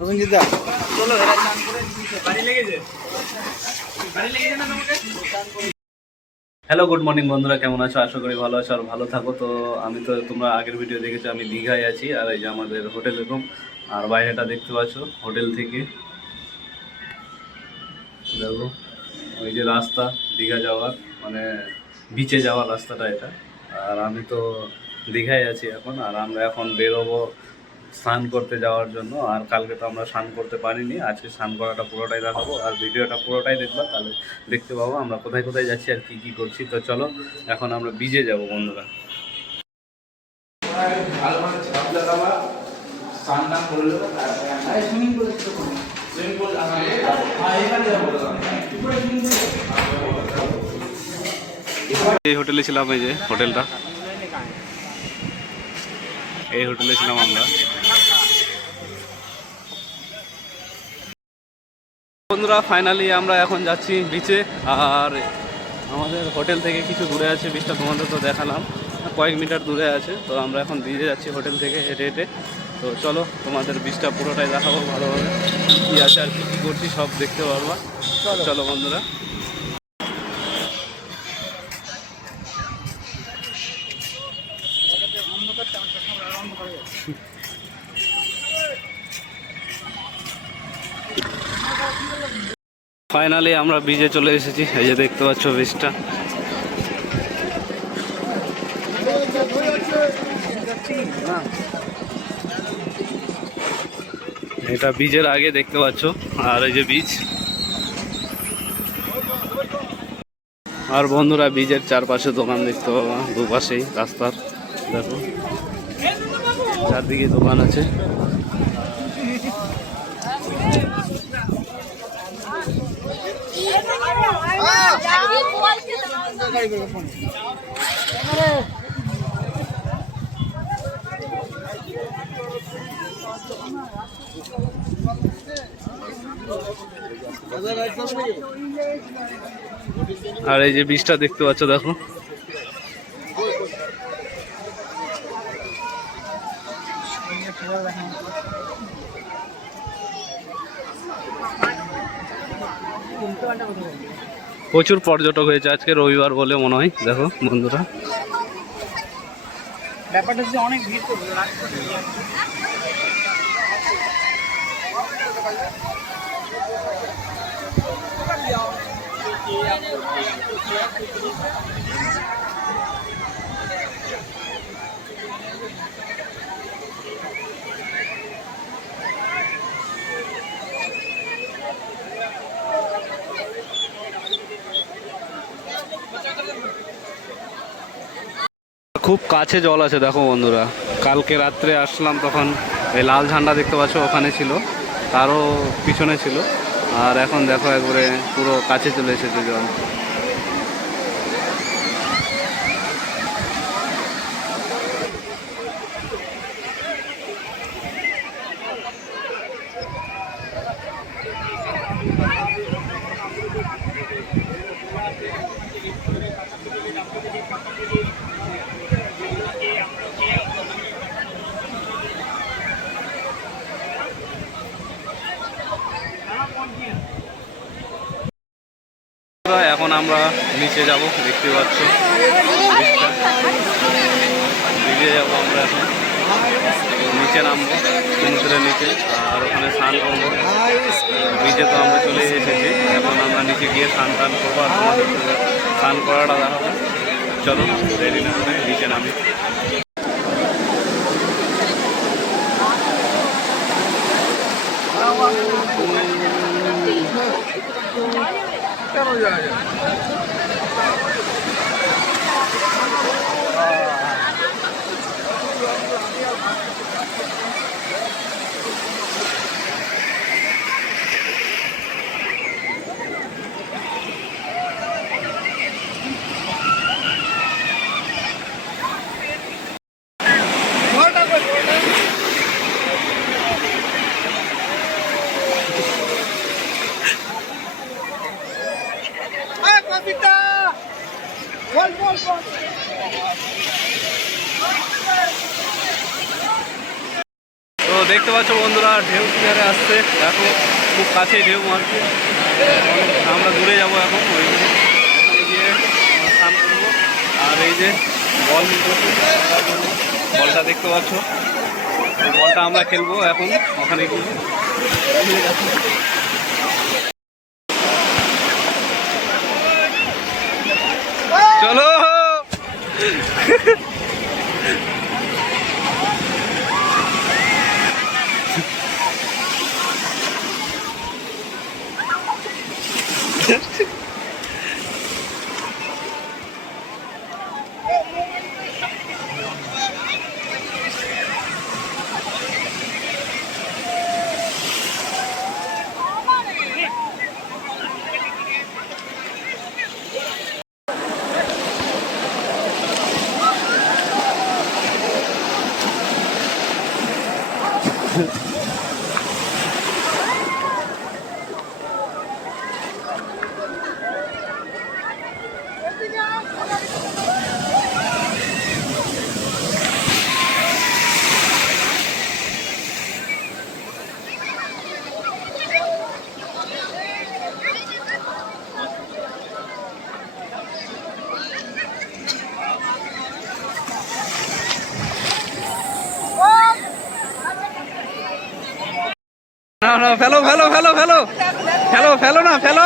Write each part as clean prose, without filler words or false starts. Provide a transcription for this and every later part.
রঞ্জিত দা চলো এরা চান করে বাড়ি লেগেছে না তোমাকে। হ্যালো গুড মর্নিং বন্ধুরা, কেমন আছো? আশা করি ভালো আছো আর ভালো থাকো। তো আমি তো তোমরা আগের ভিডিও দেখেছো, আমি দীঘায় আছি আর এই যে আমাদের হোটেলের রুম আর বাইরেটা দেখতে পাচ্ছ হোটেল থেকে দেখো ওই যে রাস্তা দীঘা যাওয়ার মানে বিচে যাওয়ার রাস্তাটা এটা। আর আমি তো দীঘায় আছি এখন, আর আমরা এখন বেরোবো স্নান করতে যাওয়ার জন্য। আর কালকে তো আমরা স্নান করতে পারিনি, আজকে স্নান করাটা পুরোটাই দেখাবো আর ভিডিওটা পুরোটাই দেখবা, তাহলে দেখতে পাবো আমরা কোথায় কোথায় যাচ্ছি আর কি কি করছি। তো চলো এখন আমরা বিচে যাব বন্ধুরা। এই হোটেলে ছিলাম, এই যে হোটেলটা, এই হোটেলে ছিলাম আমরা বন্ধুরা। ফাইনালি আমরা এখন যাচ্ছি বিচে, আর আমাদের হোটেল থেকে কিছু দূরে আছে বিচটা, তোমাদের তো দেখালাম কয়েক মিটার দূরে আছে। তো আমরা এখন বিচে যাচ্ছি হোটেল থেকে হেঁটে হেঁটে। তো চলো তোমাদের বিচটা পুরোটাই দেখাবো ভালোভাবে, কী আছে আর কী করছি সব দেখতে পারবা। চলো বন্ধুরা। ফাইনালি আমরা বিচে চলে এসেছি, এই যে দেখতে পাচ্ছ বিচটা। এটা বিচের আগে দেখতে পাচ্ছ, আর এই যে বিচ। আর বন্ধুরা বিচের চারপাশে দোকান দেখতে পাবা, দুপাশেই রাস্তার দেখো চারদিকে দোকান আছে। আর এই যে বীজটা দেখতে পাচ্ছ দেখো, প্রচুর পর্যটক হয়েছে আজকে রবিবার বলে মনে হয়। দেখো বন্ধুরা ব্যাপারটা হচ্ছে অনেক ভিড় তো খুব কাছে জল আছে দেখো বন্ধুরা। কালকে রাত্রে আসলাম তখন এই লাল ঝান্ডা দেখতে পাচ্ছ ওখানে ছিল, তারও পিছনে ছিল, আর এখন দেখো একবারে পুরো কাছে চলে এসেছে জল। এখন আমরা নিচে যাব, দেখতে পাচ্ছ নিচে যাবো আমরা, এখন নিচে নামবো সমুদ্রের নিচে, আর ওখানে স্নান করবো। নিচে তো আমরা চলে এসেছি, এখন আমরা নিচে গিয়ে স্নান টান করবো আর তোমাদের স্নান করাটা দেখাবো। চলো রেডি না করে নিচে নামি। বল পাচ্ছ বন্ধুরা, ঢেউ কিনারে আসছে, দেখো খুব কাছে ঢেউ মারছে। আমরা দূরে যাবো এখন, ওইখানে গিয়ে স্নান করবো। আর এই যে বল বলটা দেখতে পাচ্ছ, এই বলটা আমরা খেলবো এখন ওখানে গিয়ে। চলো না না, ফেলো ফেলো ফেলো ফেলো ফেলো ফেলো না ফেলো।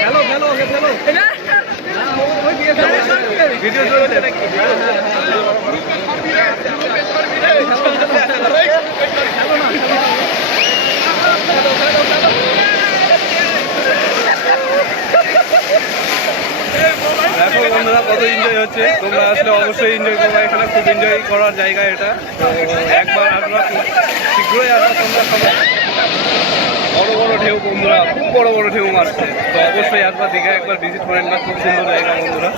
ফেলো ফেলো ফেলো ভিডিও চলছে নাকি? দেখো বন্ধুরা কত এনজয় হচ্ছে, তোমরা আসলে অবশ্যই এনজয় করবে, এখানে খুব এনজয় করার জায়গা এটা। তো একবার আসবা, শীঘ্রই আসবা তোমরা সবাই। বড় বড় ঢেউ বন্ধুরা, খুব বড় বড় ঢেউ মারছে, তো অবশ্যই আসবা দীঘা, একবার ভিজিট করেন না, খুব সুন্দর জায়গা বন্ধুরা।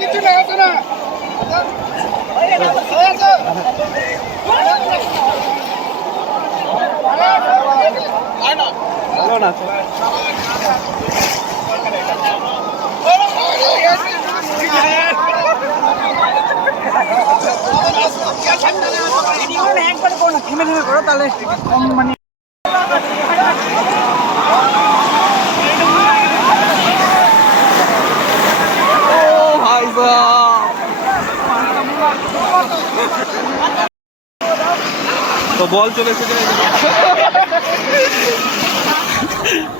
কিছু না আছে না ভালো না একবার করো না, থেমে থেমে করো, তাহলে কম মানে তো বল চলে এসেছে।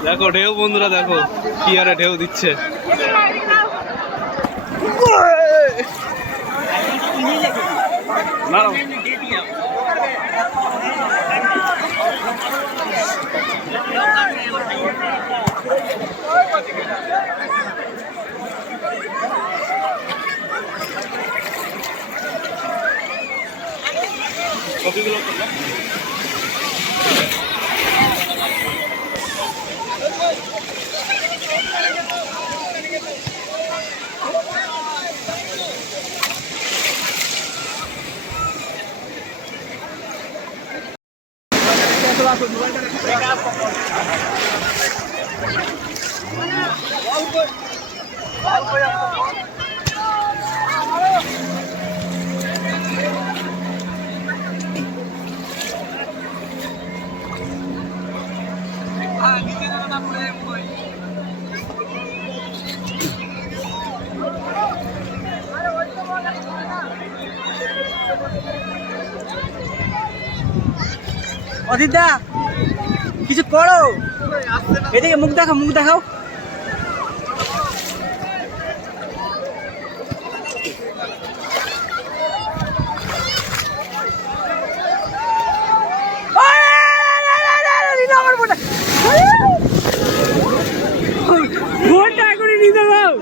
দেখো ঢেউ বন্ধুরা, দেখো কি আরে ঢেউ দিচ্ছে। না কপিগুলো অদিতা কিছু করো, এদিকে মুখ দেখাও, মুখ দেখাও। ফোনটা করে নিতে দাও।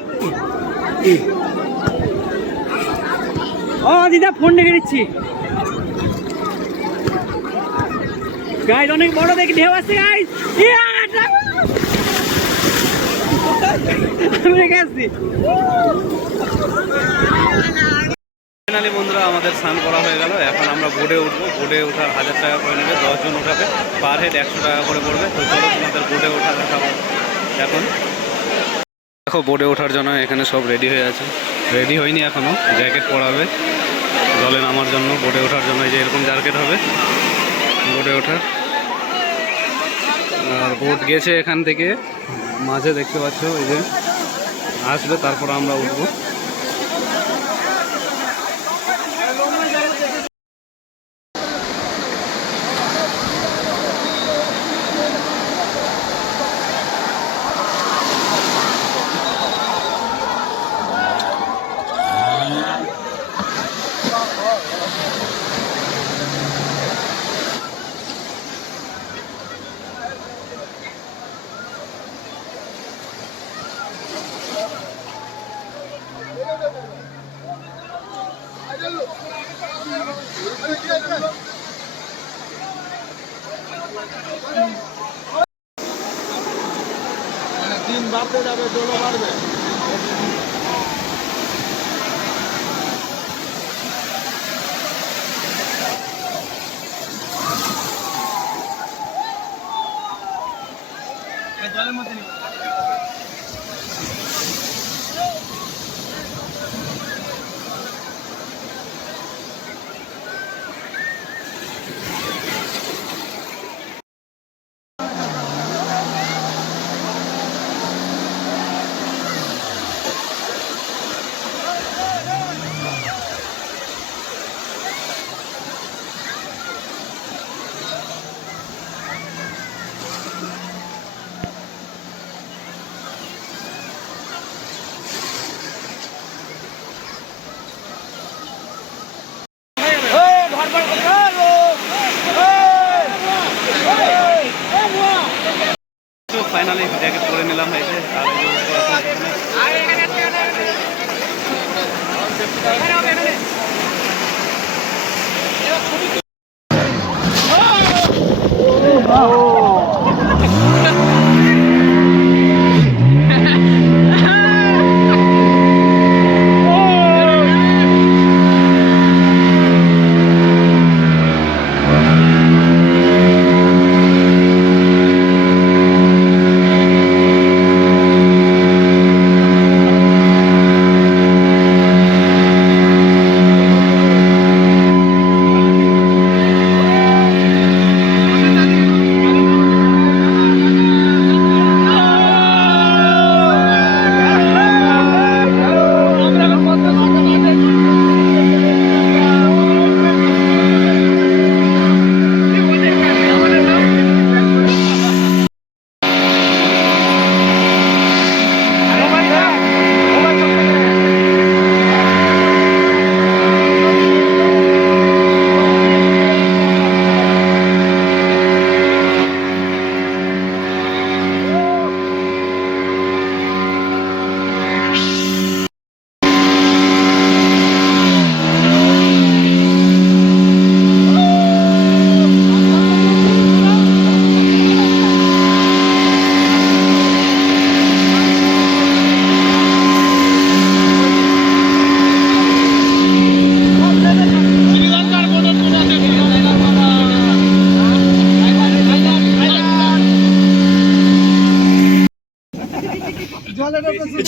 ও দিদা ফোন রেখে দিচ্ছি। গাইজ অনেক বড় দেখি ঢেউ আছে গাইজ। রেখে আসছি। ফাইনালি বন্ধুরা আমাদের স্নান করা হয়ে গেল। এখন আমরা বোটে উঠবো। বোটে ওঠার 1000 টাকা করে নেবে, 10 জন ওঠাবে, পার হেড 100 টাকা করে পড়বে। তো চলো তোমাদের বোটে ওঠা দেখাবো। এখন দেখো বোটে ওঠার জন্য এখানে সব রেডি হয়ে আছে। রেডি হয়নি এখনও, জ্যাকেট পরাবে জলে নামার জন্য। বোটে ওঠার জন্য এই যে এরকম জ্যাকেট হবে বোটে ওঠার। আর বোট গেছে এখান থেকে, মাঝে দেখতে পাচ্ছ এই যে আসবে, তারপর আমরা উঠবো। দিন বাপে যাবে, দোলো বাড়বে। জলের মধ্যে ফাইনালি জ্যাকেট পরে নিলাম এই যে। আর এই যে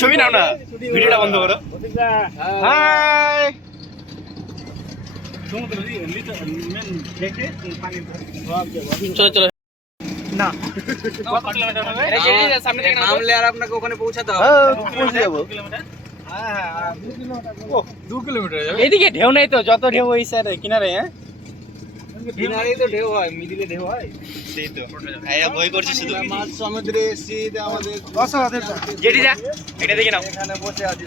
ছবি নাও না, ভিডিওটা বন্ধ করো। হাই চলো চলো না নামলে আর আপনাকে ওখানে পৌঁছাতে হবে। পৌঁছে যাবো। দু কিলোমিটার এদিকে ঢেউ নেই তো, যত ঢেউ ওই স্যার কিনারে। হ্যাঁ কিনারেই তো ঢেউ হয়, মিডিলে ঢেউ হয়। সেই তো ভয় করছে শুধু। মাছ সমুদ্রে শীত আমাদের যেটি যা এটা দেখে নাও, এখানে বসে আছি।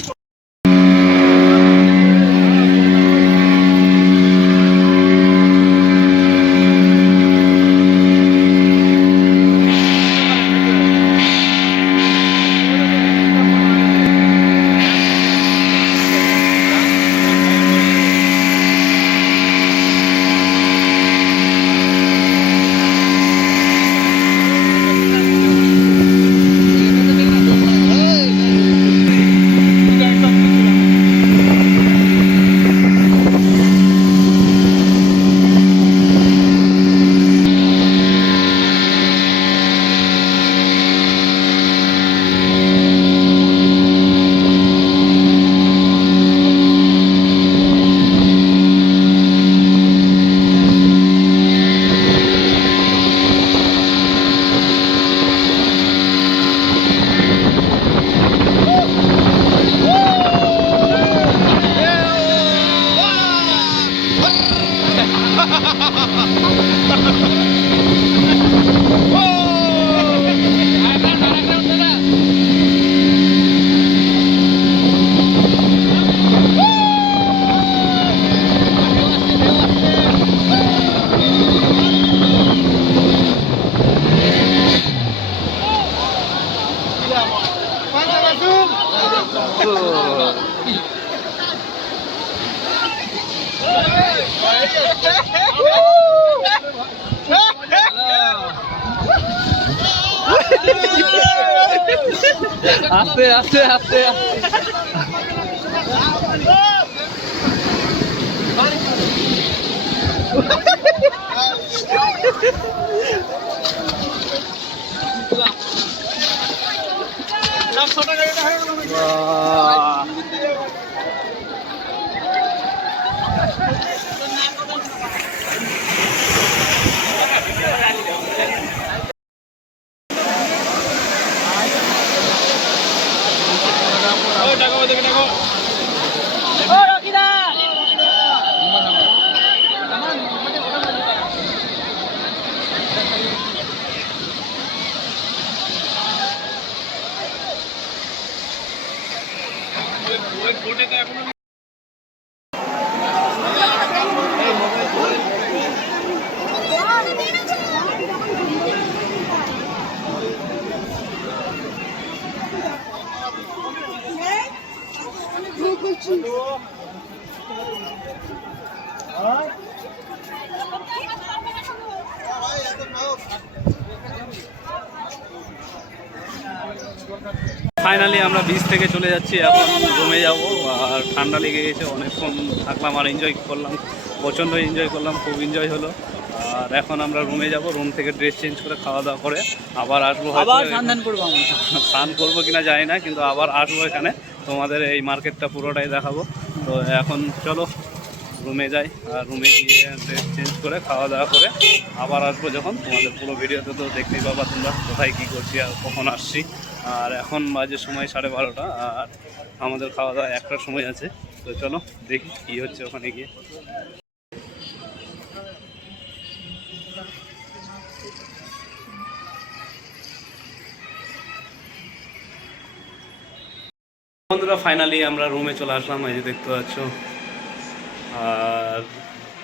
আস্তে আস্তে আস্তে ফাইনালি আমরা বিচ থেকে চলে যাচ্ছি, এখন রুমে যাব। আর ঠান্ডা লেগে গেছে, অনেকক্ষণ থাকলাম আর এনজয় করলাম, প্রচণ্ড এনজয় করলাম, খুব এনজয় হলো। আর এখন আমরা রুমে যাব, রুম থেকে ড্রেস চেঞ্জ করে খাওয়া দাওয়া করে আবার আসবো। স্নান করবো কিনা জানি না, কিন্তু আবার আসবো এখানে, তোমাদের এই মার্কেটটা পুরোটাই দেখাবো। তো এখন চলো রুমে যাই, আর রুমে গিয়ে ড্রেস চেঞ্জ করে খাওয়া দাওয়া করে আবার আসবো যখন। তোমাদের পুরো ভিডিওতে তো দেখতেই পাবা তোমরা কোথায় কী করছি আর কখন আসছি। আর এখন বাজে সময় 12:30, আর আমাদের খাওয়া দাওয়া 1টার সময় আছে। তো চলো দেখি কী হচ্ছে ওখানে গিয়ে। বন্ধুরা ফাইনালি আমরা রুমে চলে আসলাম, এই যে দেখতে পাচ্ছ। আর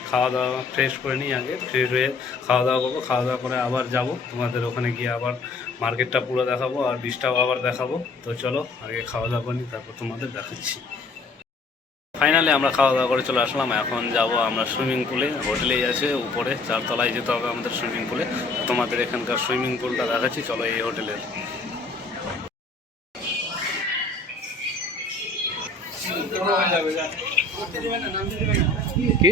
খাওয়া দাওয়া ফ্রেশ করে নিই, আগে ফ্রেশ হয়ে খাওয়া দাওয়া করবো, খাওয়া দাওয়া করে আবার যাব তোমাদের ওখানে গিয়ে আবার মার্কেটটা পুরো দেখাবো আর বিচটাও আবার দেখাবো। তো চলো আগে খাওয়া দাওয়া করি, তারপর তোমাদের দেখাচ্ছি। ফাইনালি আমরা খাওয়া দাওয়া করে চলে আসলাম, এখন যাব আমরা সুইমিং পুলে। হোটেলেই আছে উপরে 4 তলায় যেতে হবে আমাদের সুইমিং পুলে। তোমাদের এখানকার সুইমিং পুলটা দেখাচ্ছি, চলো এই হোটেলের। কি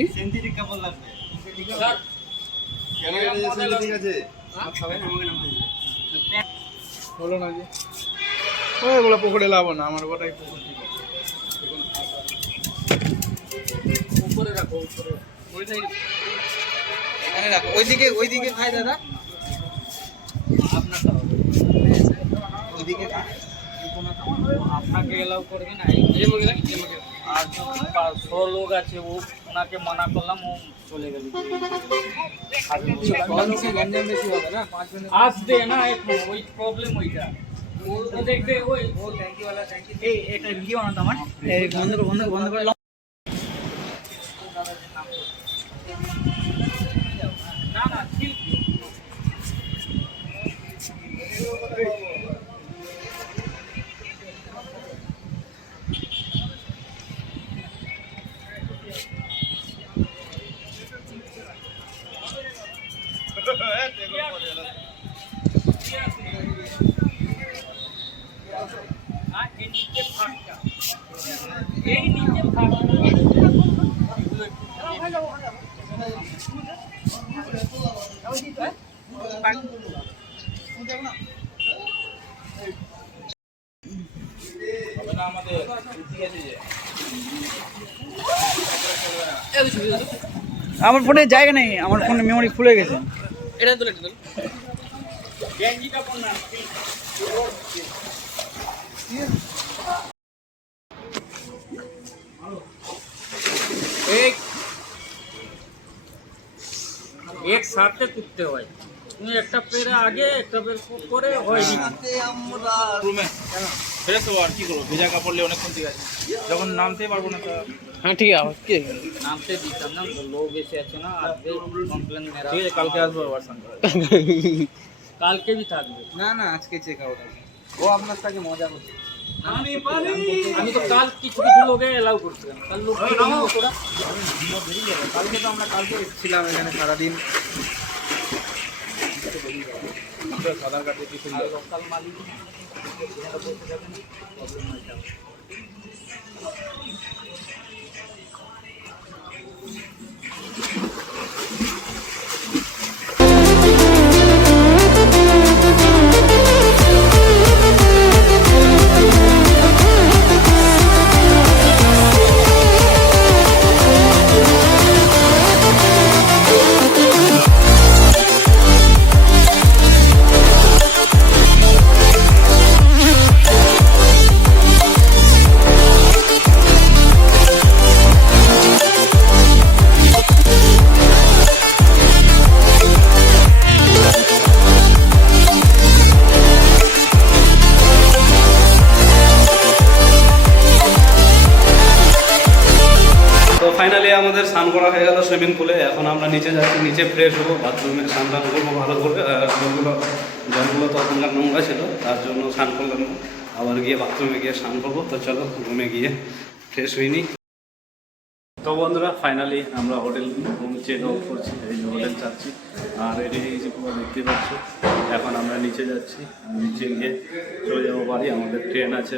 বলো না যে ওইগুলো পুকুরে লাভ না, আমার ওটাই পুকুর উপরে রাখো, উপরে এখানে রাখো, ওইদিকে খাই দাদা, আপনারটা হবে ওইদিকে আপনাকে এলাও করবে না। আর 100 লোক আছে, ওনাকে মানা করলাম, ও চলে গেল। আসবে না, ওই প্রবলেম ওইটা দেখবে। ওই এটা ভিডিও বানাতো আমার, বন্ধ করে না না ঠিক এই নিচে আমার ফোনে জায়গা নেই, আমার ফোনে মেমোরি ফুলে গেছে। এটা তুলে एक साथ कुत्ते হয়, তুমি একটা পেরে আগে একটা পের পরে হয় নি। আমরা রুমে ফ্রেশ হওয়ার কি করব, ভেজা কাপড় নিয়ে অনেকক্ষণ ঠিক আছে, যখন নামতে পারবো না তো। হ্যাঁ ঠিক আছে, কি নামতে দিতাম না, লোক এসে আছে না, আজকে কমপ্লেন মেরা। ঠিক আছে কালকে আসবো আবার সঙ্গে, কালকে भी থাকবে। না না আজকে চেক আউট আছে, ও আপনার সাথে মজা করছে। আমি তো কাল কিছু কিছু লোকে এলাও করছিলাম, কাল লোক কালকে তো আমরা কালকে ছিলাম এখানে সারাদিন। সাঁতার কাটতে কি সুন্দর। লোকাল মালিক ফাইনালি আমাদের স্নান করা হয়ে গেল সুইমিং পুলে। এখন আমরা নিচে যাচ্ছি, নিচে ফ্রেশ হবো, বাথরুমে স্নান টান করবো ভালো করে। আর জলগুলো তো ওখানকার নোংরা ছিল, তার জন্য স্নান করলাম না। আবার গিয়ে বাথরুমে গিয়ে স্নান করবো। তো চলো রুমে গিয়ে ফ্রেশ হইনি। তো বন্ধুরা ফাইনালি আমরা হোটেল রুম চেক আউট করছি, এই যে হোটেল যাচ্ছি। আর এই যে পুরো দেখতে পাচ্ছ, এখন আমরা নিচে যাচ্ছি, নিচে গিয়ে চলে যাবো বাড়ি। আমাদের ট্রেন আছে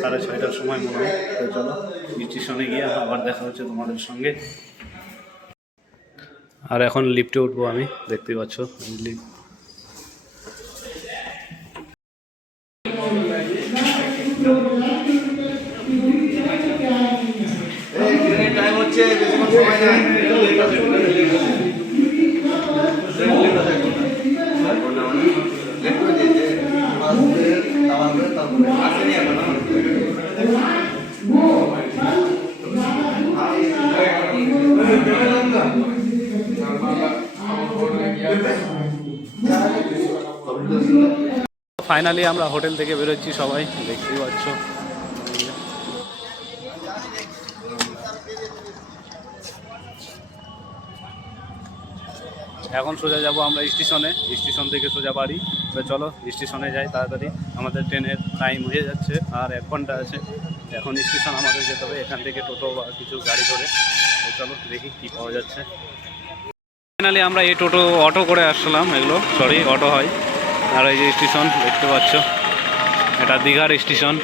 6:30টার সময় মনে হয়। তো চলো স্টেশনে গিয়ে আবার দেখা হচ্ছে তোমাদের সঙ্গে। আর এখন লিফটে উঠবো আমি, দেখতে পাচ্ছ লিফট। টাইম হচ্ছে, বেশিক্ষণ সময় নেই। ফাইনালি আমরা হোটেল থেকে বেরোচ্ছি, সবাই দেখতেই পাচ্ছ। এখন সোজা যাব আমরা স্টেশনে, স্টেশন থেকে সোজা বাড়ি। তো চলো স্টেশনে যাই তাড়াতাড়ি, আমাদের ট্রেনের টাইম হয়ে যাচ্ছে আর 1 ঘন্টা আছে। এখন স্টেশন আমাদের যেতে হবে, এখান থেকে টোটো বা কিছু গাড়ি করে। তো চলো দেখি কী পাওয়া যাচ্ছে। ফাইনালি আমরা এই অটো করে আসলাম, এগুলো সরি অটো হয়। আর এই যে স্টেশন দেখতে পাচ্ছ, এটা দীঘার স্টেশন।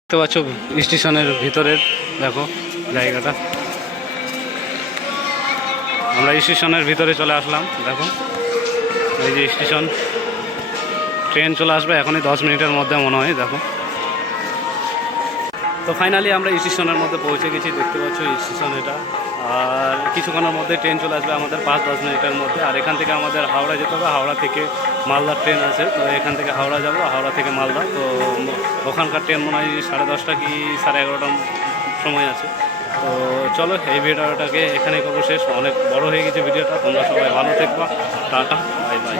দেখতে পাচ্ছ স্টেশনের ভিতরের দেখো জায়গাটা। আমরা স্টেশনের ভিতরে চলে আসলাম, দেখো এই যে স্টেশন। ট্রেন চলে আসবে এখনই 10 মিনিটের মধ্যে মনে হয়, দেখো। তো ফাইনালি আমরা স্টেশনের মধ্যে পৌঁছে গেছি, দেখতে পাচ্ছ স্টেশন এটা। আর কিছুক্ষণের মধ্যে ট্রেন চলে আসবে আমাদের 5-10 মিনিটের মধ্যে। আর এখান থেকে আমাদের হাওড়া যেতে হবে, হাওড়া থেকে মালদার ট্রেন আছে। তো এখান থেকে হাওড়া যাব, হাওড়া থেকে মালদা। তো ওখানকার ট্রেন মনে হয় 10:30 কি 11:30 সময় আছে। তো চলো এই ভিডিওটাকে এখানেই করবো শেষ। অনেক বড় হয়ে গেছে ভিডিওটা, তোমরা সবাই ভালো থাকবা, টাটা বাই বাই।